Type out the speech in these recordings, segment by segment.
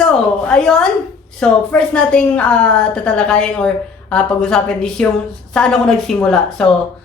So, ayun. So, first nating tatalakayin or pag-usapin is yung saan ako nagsimula. So,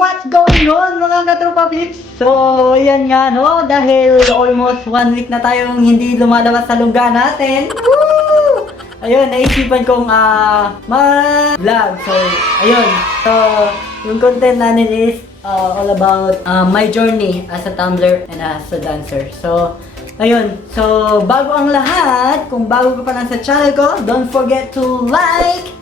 what's going on mga katropa pips? So, yan nga no, dahil almost 1 week na tayong hindi lumalabas sa lungga natin. Woo! Ayun, naisipan kong mag-vlog. So, ayun. So, yung content natin is all about my journey as a tumbler and as a dancer. So, ayun. So, bago ang lahat, kung bago ka pa lang sa channel ko, don't forget to like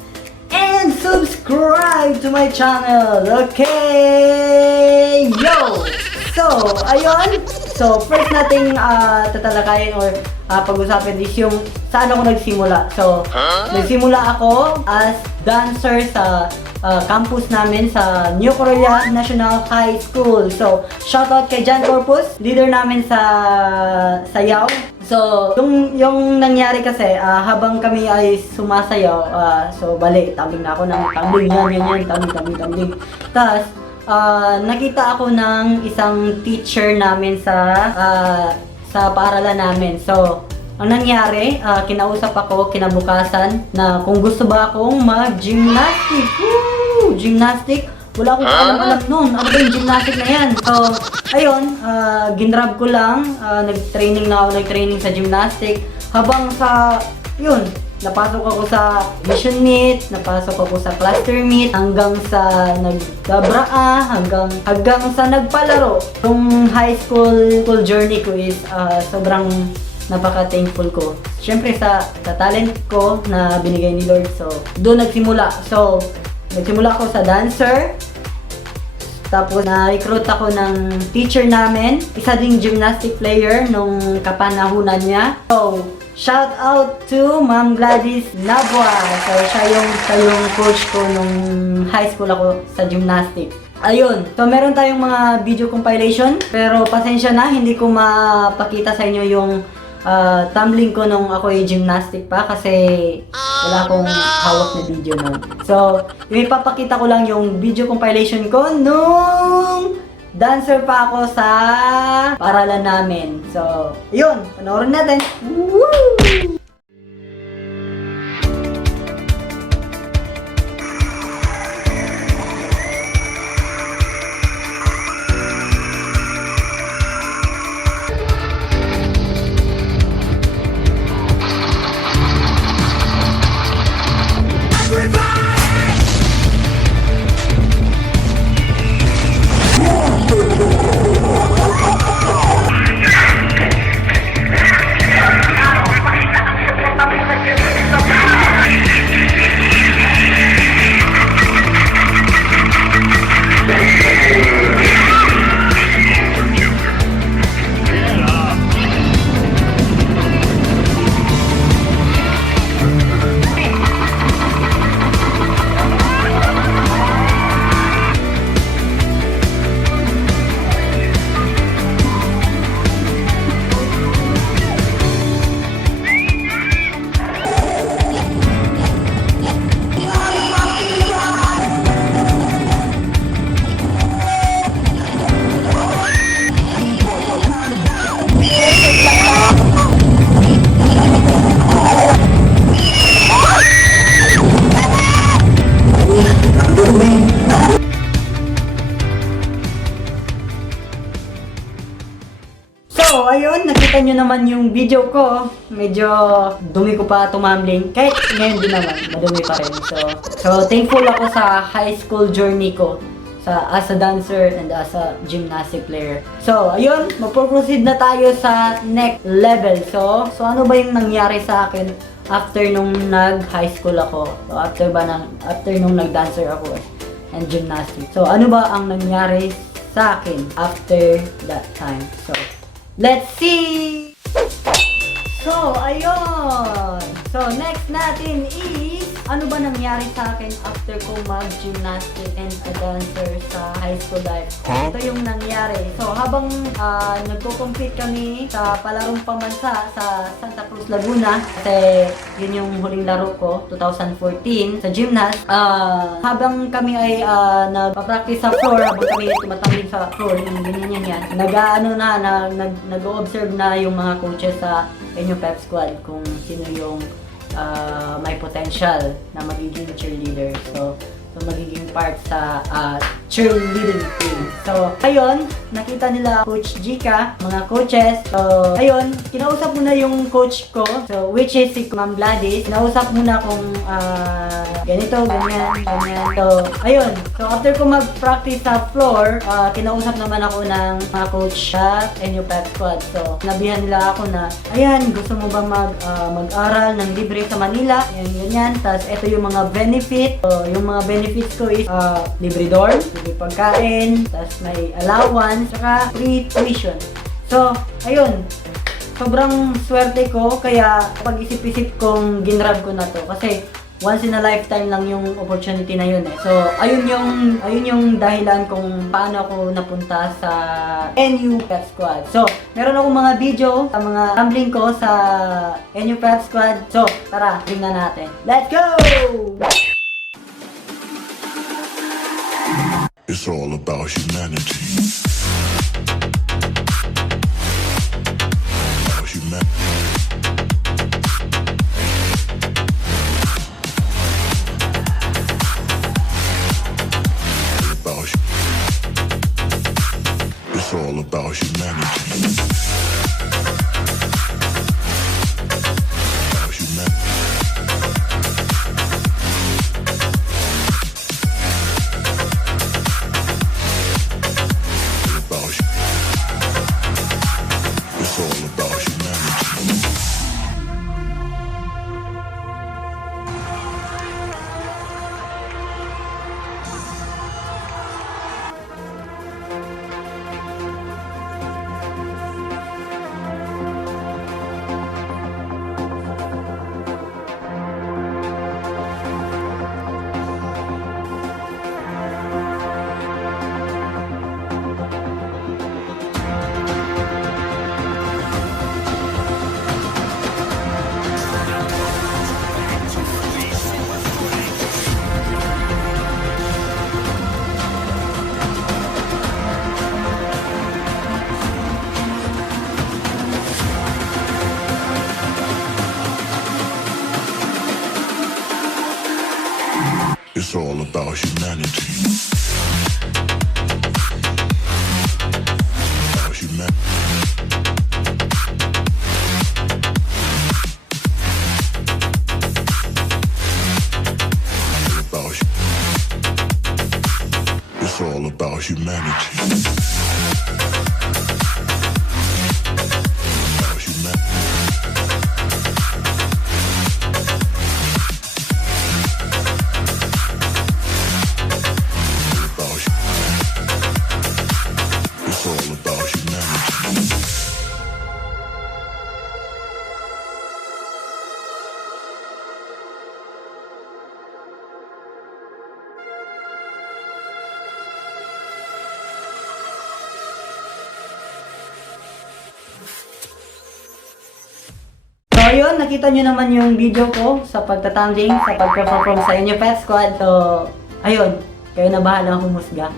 and subscribe to my channel. Okay! Yo! So, ayun. So, first nating tatalakayin or pag-usapin is yung saan ako nagsimula. So, nagsimula ako as dancer sa campus namin sa New Korea National High School. So, shoutout kay Jan Corpus, leader namin sa sayaw. So, yung nangyari kasi, habang kami ay sumasayaw, so bali, tabing na ako ng tumbling, yan, tumbling. Tapos, nakita ako ng isang teacher namin sa paaralan namin. So, ang nangyari, kinausap ako kinabukasan na kung gusto ba akong mag-gymnastic. Woo! Gymnastic? Wala akong alam noon. Ano ba yung gymnastic na yan? So, ayun, ginrab ko lang. Nag-training sa gymnastic. Habang sa, yun, napasok ako sa mission meet, napasok ako sa cluster meet, hanggang sa nagdabraa, hanggang sa nagpalaro. Yung high school journey ko is sobrang napaka-thankful ko. Siyempre sa talent ko na binigay ni Lord. So, doon nagsimula. So, nagsimula ako sa dancer. Tapos na-recruit ako ng teacher namin. Isa ding gymnastic player nung kapanahunan niya. So, shout out to Ma'am Gladys Nabwa. So, siya yung coach ko nung high school ako sa gymnastic. Ayun. So, meron tayong mga video compilation. Pero pasensya na, hindi ko mapakita sa inyo yung tumbling ko nung ako ay gymnastic pa kasi wala akong hawak na video nun. So, ipapakita ko lang yung video compilation ko nung dancer pa ako sa paaralan namin. So, yun, panoorin natin. Woo! ayun, nakita nyo naman yung video ko. Medyo dumi ko pa tumambling. Kahit ngayon din naman, madumi pa rin. So thankful ako sa high school journey ko. as a dancer and as a gymnastic player. So, ayun, magpo-proceed na tayo sa next level. So ano ba yung nangyari sa akin after nung nag-high school ako? So, after nung nag-dancer ako and gymnastics. So, ano ba ang nangyari sa akin after that time? So, let's see! So, ayun! So, next natin is, ano ba nangyari sa akin after ko mag-gymnastic and a dancer sa high school life? Ito yung nangyari. So, habang nagko-compete kami sa palarong pambansa sa Santa Cruz, Laguna, kasi yun yung huling laro ko, 2014, sa gymnast. Habang kami ay nagpa-practice sa floor, habang kami tumatambling sa floor, yung ganyan yan, nag-observe na yung mga coaches sa Enyo Pep Squad kung sino yung may potential na magiging cheerleader. So magiging part sa cheerleading team. So, ayun, nakita nila Coach Jika, mga coaches. So, ayun, kinausap muna yung coach ko, so which is si Ma'am Gladys. Kinausap muna kung ganito, ganyan. So, ayun. So, after ko mag-practice sa floor, kinausap naman ako ng mga coach sa Enyo Pep Squad. So, nabihan nila ako na, ayan, gusto mo ba mag-aral ng libre sa Manila? Ganyan. Tapos, ito yung mga benefit. So, yung mga benefits ko is libre dorm, libre pagkain, tapos may allowance, saka free tuition. So, ayun. Sobrang swerte ko, kaya pag-isip-isip kong ginrab ko na to. Kasi once in a lifetime lang yung opportunity na yun eh. So, ayun yung dahilan kung paano ako napunta sa NU Pep Squad. So, meron akong mga video sa mga tumbling ko sa NU Pep Squad. So, tara, tingnan natin. Let's go! It's all about humanity. About humanity. It's all about humanity. About humanity. It's all about humanity. It's all about humanity. About humanity. It's all about humanity. About humanity. It's all about humanity. So, ayun, nakita nyo naman yung video ko sa pagtatanding, sa pag-perform sa inyo Pep Squad. So, ayun, kayo na bahala humusga.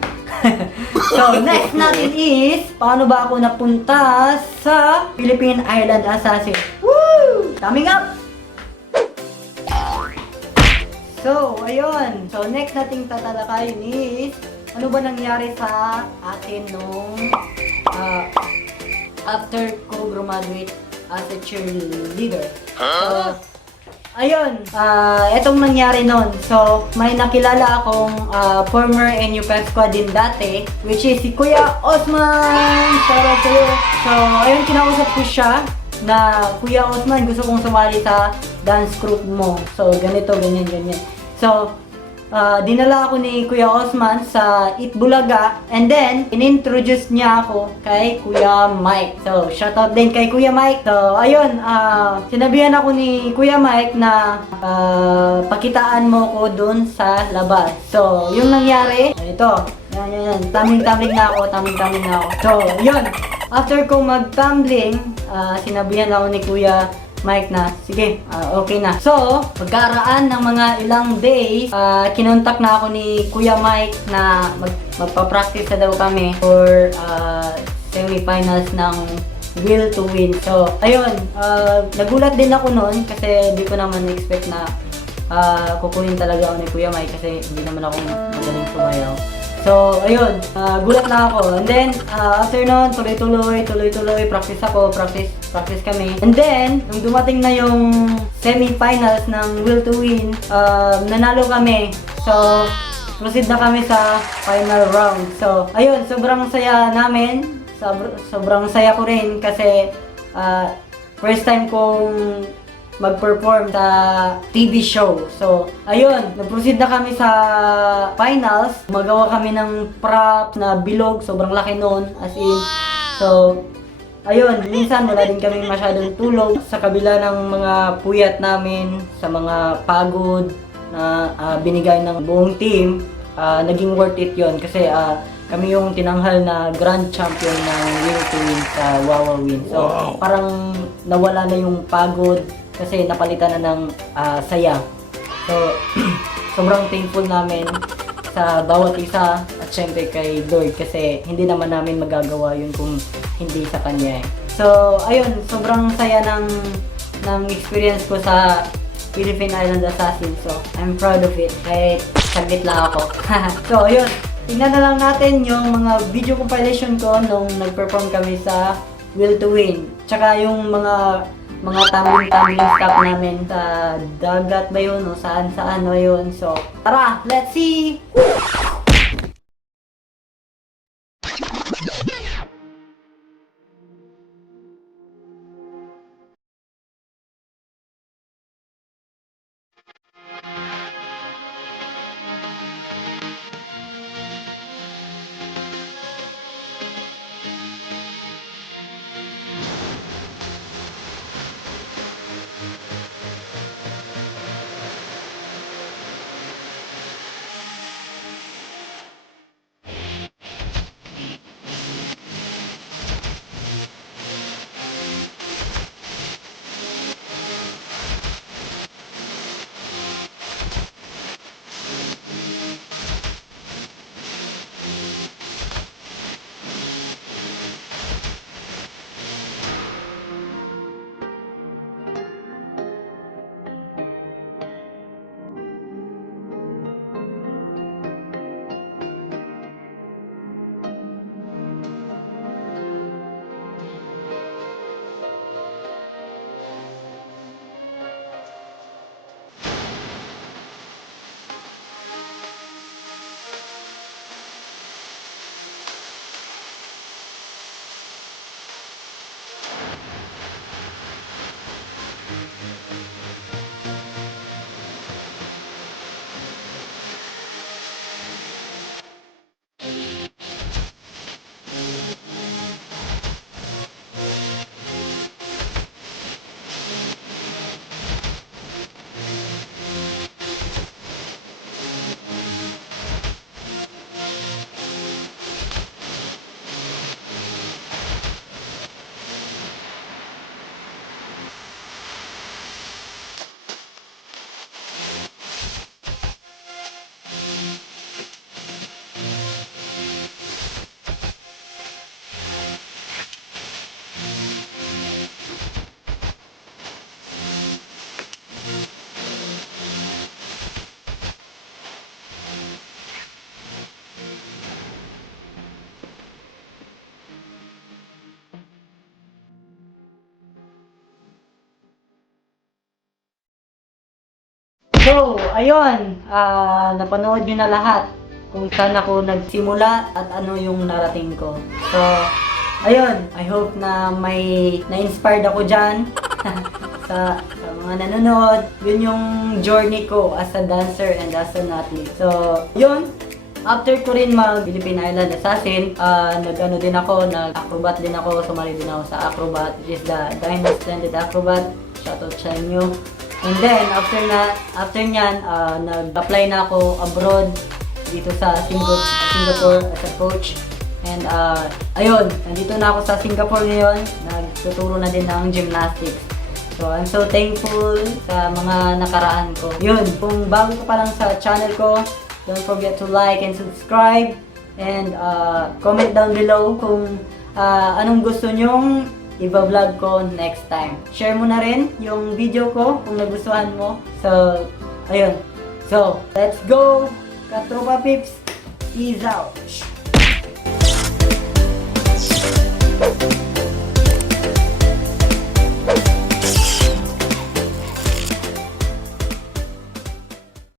So, next natin is, paano ba ako napunta sa Philippine Island Assassin? Woo! Coming up! So, ayun. So, next nating tatalakayin is, ano ba nangyari sa akin nung after ko graduate as a cheerleader. So, ayun, etong nangyari nun. So, may nakilala akong former NU Pep Squad din dati, which is si Kuya Osman! Shout out sa'yo! So, ayun, kinausap ko siya na, Kuya Osman, gusto kong sumali sa dance group mo. So, ganito, ganyan, ganyan. So, dinala ako ni Kuya Osman sa Itbulaga, and then inintroduce niya ako kay Kuya Mike. So, shoutout din kay Kuya Mike. So, ayun, sinabihan ako ni Kuya Mike na pakitaan mo ko dun sa labas. So, yung nangyari, ito, yan. Taming-taming na ako. So, yun. After ko mag-tumbling, sinabihan ako ni Kuya Mike na, sige, okay na. So, pagkaraan ng mga ilang days, kinontak na ako ni Kuya Mike na magpa-practice na daw kami for semifinals ng Will to Win. So, ayun, nagulat din ako noon kasi hindi ko naman expect na kukunin talaga ako ni Kuya Mike kasi hindi naman ako magaling sumayaw. So, ayun, gulat na ako. And then, after nun, tuloy-tuloy, practice kami. And then, nung dumating na yung semi-finals ng Will to Win, nanalo kami. So, proceed na kami sa final round. So, ayun, sobrang saya namin. Sobrang saya ko rin kasi first time kong mag-perform sa TV show. So, ayun, nag-proceed na kami sa finals. Magawa kami ng prop na bilog, sobrang laki noon, as in. So, ayun, minsan wala din kami masyadong tulog sa kabila ng mga puyat namin, sa mga pagod na binigay ng buong team. Naging worth it yon kasi kami yung tinanghal na grand champion ng Will to Win sa Wawa Win. So, parang nawala na yung pagod kasi napalitan na ng saya. So, sobrang thankful namin sa bawat isa at syempre kay Lord kasi hindi naman namin magagawa yun kung hindi sa Kanya eh. So, ayun, sobrang saya ng experience ko sa Philippine Island Assassin. So, I'm proud of it kahit saglit lang ako. So, ayun, tingnan na lang natin yung mga video compilation ko nung nag-perform kami sa Will to Win. Tsaka yung mga tumbling stop namin sa dagat ba yun o saan ba yun. So, tara, let's see! So, ayun, napanood nyo na lahat kung saan ako nagsimula at ano yung narating ko. So, ayun, I hope na may na-inspired ako dyan sa mga nanonood. Yun yung journey ko as a dancer and as an athlete. So, yun, after ko rin mag Philippine Island Assassin, nag-ano din ako, nag-acrobat din ako, sumali din ako sa acrobat, which is the Diamond Splendid Acrobat. Shoutout sa inyo. And then, after nyan, nag-apply na ako abroad dito sa Singapore as a coach. And ayun, nandito na ako sa Singapore ngayon, nagtuturo na din ng gymnastics. So, I'm so thankful sa mga nakaraan ko. Yun, kung bago ka pa lang sa channel ko, don't forget to like and subscribe. And comment down below kung anong gusto nyong i-vlog ko next time. Share mo na rin yung video ko kung nagustuhan mo. So, ayun. So, let's go! Katropa Pips, peace out!